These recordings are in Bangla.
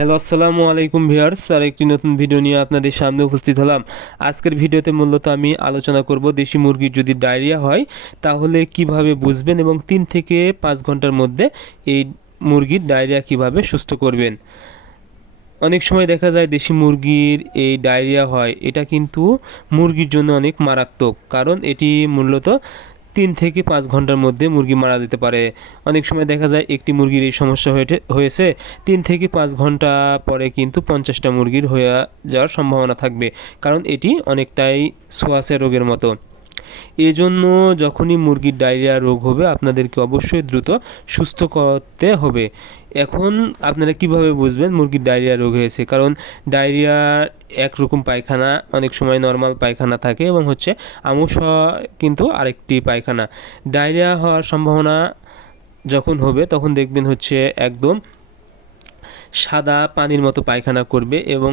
হ্যালো, আসসালামু আলাইকুম ভিউয়ার্স। আর একটি নতুন ভিডিও নিয়ে আপনাদের সামনে উপস্থিত হলাম। আজকের ভিডিওতে মূলত আমি আলোচনা করব দেশি মুরগির যদি ডায়রিয়া হয় তাহলে কিভাবে বুঝবেন এবং 3 থেকে 5 ঘন্টার মধ্যে এই মুরগির ডায়রিয়া কিভাবে সুস্থ করবেন। অনেক সময় দেখা যায় দেশি মুরগির এই ডায়রিয়া হয়, এটা কিন্তু মুরগির জন্য অনেক মারাত্মক, কারণ এটি মূলত 3 থেকে 5 ঘন্টার মধ্যে মুরগি মারা যেতে পারে। অনেক সময় দেখা যায় একটি মুরগির এই সমস্যা হয়েছে 3 থেকে 5 ঘন্টা পরে কিন্তু 50টা মুরগির হয়ে যাওয়ার সম্ভাবনা থাকবে, কারণ এটি অনেকটাই ছোঁয়াচে রোগের মতো। এজন্য যখনই মুরগির ডায়রিয়া রোগ হবে আপনাদেরকে অবশ্যই দ্রুত সুস্থ করতে হবে। এখন আপনারা কিভাবে বুঝবেন মুরগির ডায়রিয়া রোগ হয়েছে? কারণ ডায়রিয়া একরকম পায়খানা, অনেক সময় নর্মাল পায়খানা থাকে এবং আমুসা কিন্তু আরেকটি পায়খানা। ডায়রিয়া হওয়ার সম্ভাবনা যখন হবে তখন দেখবেন একদম সাদা পানির মতো পায়খানা করবে এবং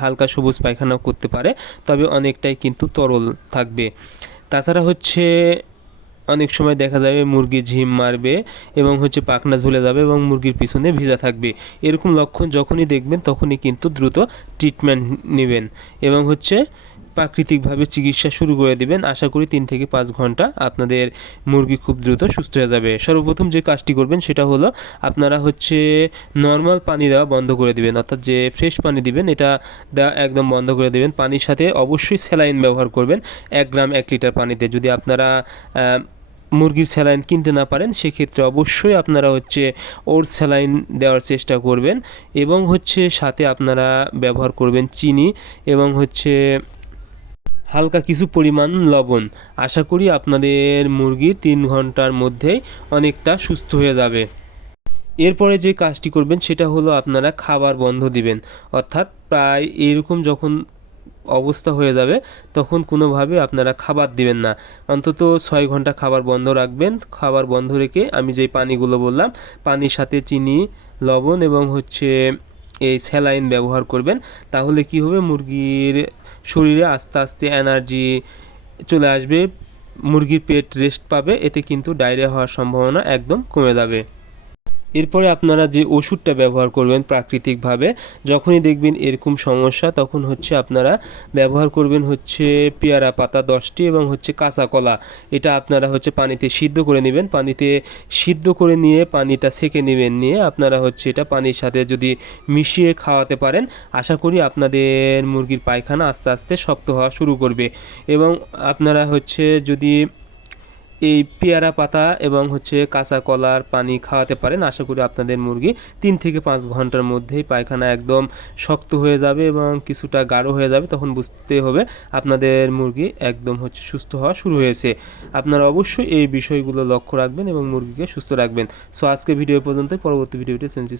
হালকা সবুজ পায়খানা করতে পারে, তবে অনেকটাই কিন্তু তরল থাকবে। তাছাড়া অনেক সময় দেখা যাবে মুরগি ঝিম মারবে এবং পাখনা ঝুলে যাবে এবং মুরগির পিছনে ভিজা থাকবে। এরকম লক্ষণ যখনই দেখবেন তখনই কিন্তু দ্রুত ট্রিটমেন্ট নেবেন এবং প্রাকৃতিকভাবে চিকিৎসা শুরু করে দিবেন। আশা করি 3 থেকে 5 ঘন্টা আপনাদের মুরগি খুব দ্রুত সুস্থ হয়ে যাবে। সর্বপ্রথম যে কাজটি করবেন সেটা হলো আপনারা নর্মাল পানি দেওয়া বন্ধ করে দিবেন, অর্থাৎ যে ফ্রেশ পানি দিবেন এটা দেওয়া একদম বন্ধ করে দিবেন। পানির সাথে অবশ্যই স্যালাইন ব্যবহার করবেন 1 গ্রাম 1 লিটার পানিতে। যদি আপনারা মুরগির স্যালাইন কিনতে না পারেন সেক্ষেত্রে অবশ্যই আপনারা ওর স্যালাইন দেওয়ার চেষ্টা করবেন এবং সাথে আপনারা ব্যবহার করবেন চিনি এবং হালকা কিছু পরিমাণ লবণ। আশা করি আপনাদের মুরগি 3 ঘন্টার মধ্যেই অনেকটা সুস্থ হয়ে যাবে। এরপরে যে কাজটি করবেন সেটা হলো আপনারা খাবার বন্ধ দিবেন, অর্থাৎ প্রায় এরকম যখন অবস্থা হয়ে যাবে তখন কোনোভাবে আপনারা খাবার দিবেন না। অন্তত 6 ঘন্টা খাবার বন্ধ রাখবেন। খাবার বন্ধ রেখে আমি যেই পানিগুলো বললাম, পানির সাথে চিনি, লবণ এবং এই স্যালাইন ব্যবহার করবেন। তাহলে কি হবে, মুরগির শরীরে আস্তে আস্তে এনার্জি চলে আসবে, মুরগির পেট রেস্ট পাবে, এতে কিন্তু ডায়রিয়া হওয়ার সম্ভাবনা একদম কমে যাবে। এরপরে আপনারা যে ওষুধটা ব্যবহার করবেন প্রাকৃতিকভাবে, যখনই দেখবেন এরকম সমস্যা তখন আপনারা ব্যবহার করবেন পেয়ারা পাতা 10টি এবং কাঁচা কলা। এটা আপনারা পানিতে সিদ্ধ করে নেবেন। পানিতে সিদ্ধ করে নিয়ে পানিটা ছেঁকে নেবেন, নিয়ে আপনারা এটা পানির সাথে যদি মিশিয়ে খাওয়াতে পারেন, আশা করি আপনাদের মুরগির পায়খানা আস্তে আস্তে শক্ত হওয়া শুরু করবে। এবং আপনারা যদি এই পেয়ারা পাতা এবং কাঁচা কলার পানি খাওয়াতে পারেন, আশা করি আপনাদের মুরগি 3 থেকে 5 ঘন্টার মধ্যেই পায়খানা একদম শক্ত হয়ে যাবে এবং কিছুটা গাঢ় হয়ে যাবে। তখন বুঝতে হবে আপনাদের মুরগি একদম সুস্থ হওয়া শুরু হয়েছে। আপনারা অবশ্যই এই বিষয়গুলো লক্ষ্য রাখবেন এবং মুরগিকে সুস্থ রাখবেন। সো আজকে ভিডিও পর্যন্তই। পরবর্তী ভিডিওটি চ্যানেলটি